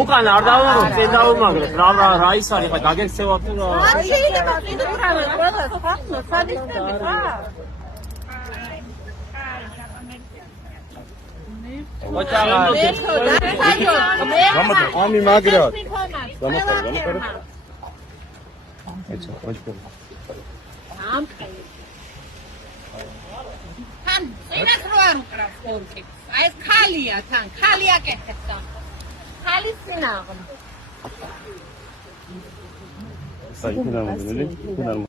უკან არ დავუმაგროთ, წინ დავუმაგროთ. რა ის არის, ხა გაგექცევა თუ რა? შეიძლება წინუქრავე, ყველა ხახნო, სადისები ხარ? Ami magrat. თან წინას რო არ უკრავს ხორკი. აი ეს ხალია თან, ხალი აკეთებს თან. ხალის წინა აღმა. Sai,